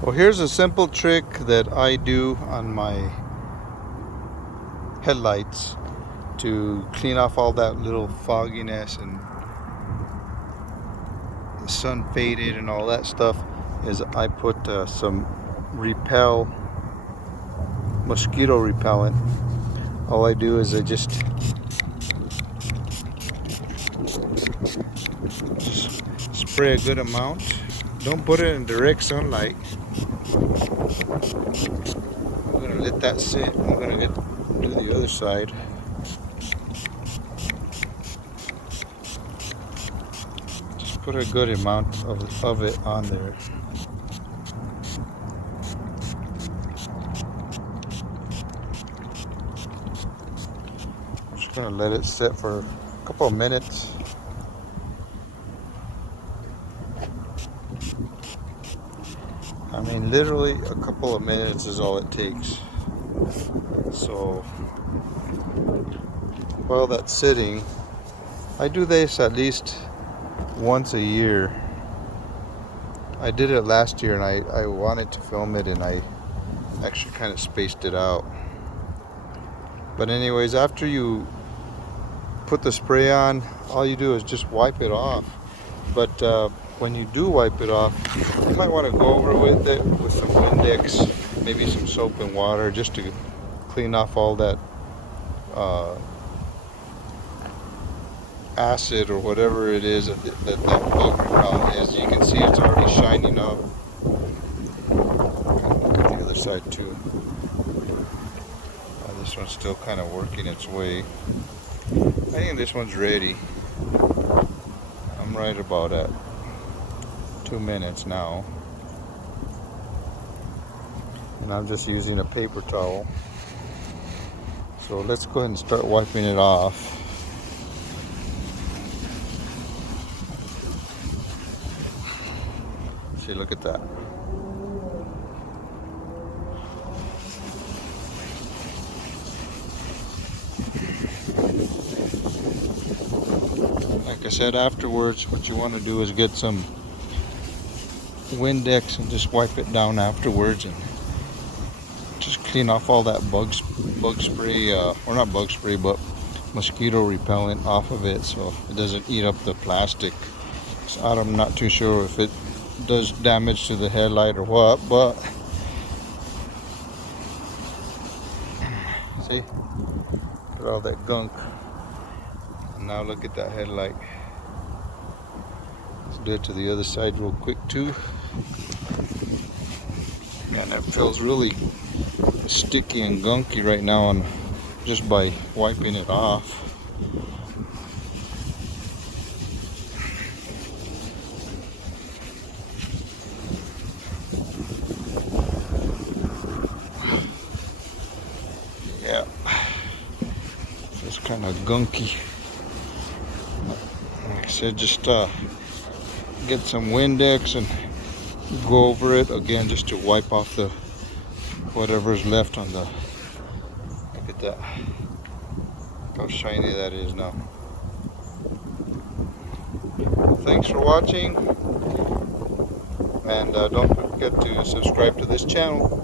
Well, here's a simple trick that I do on my headlights to clean off all that little fogginess and the sun faded and all that stuff. Is I put some Repel Mosquito repellent. All I do is I just spray a good amount. Don't put it in direct sunlight. I'm gonna let that sit. I'm gonna do the other side. Just put a good amount of it on there. I'm just gonna let it sit for a couple of minutes. I mean, literally a couple of minutes is all it takes. So while that's sitting, I do this at least once a year. I did it last year and I wanted to film it and I actually kind of spaced it out. But anyways, after you put the spray on, all you do is just wipe it off. But when you do wipe it off, you might want to go over with it with some Windex, maybe some soap and water, just to clean off all that acid or whatever it is that bug repellent is. You can see it's already shining up. Look at the other side too. This one's still kind of working its way. I think this one's ready. I'm right about at 2 minutes now. And I'm just using a paper towel. So let's go ahead and start wiping it off. See, look at that. Like I said, afterwards, what you want to do is get some Windex and just wipe it down afterwards and just clean off all that bug spray, or not bug spray, but mosquito repellent off of it so it doesn't eat up the plastic. So I'm not too sure if it does damage to the headlight or what, but see, look at all that gunk. And now look at that headlight. Let's do it to the other side real quick too. And it feels really sticky and gunky right now on just by wiping it off. Yeah, it's kind of gunky. Like I said, just get some Windex and go over it again just to wipe off the whatever's left on the. Look at that, how shiny that is now. Thanks for watching, and don't forget to subscribe to this channel.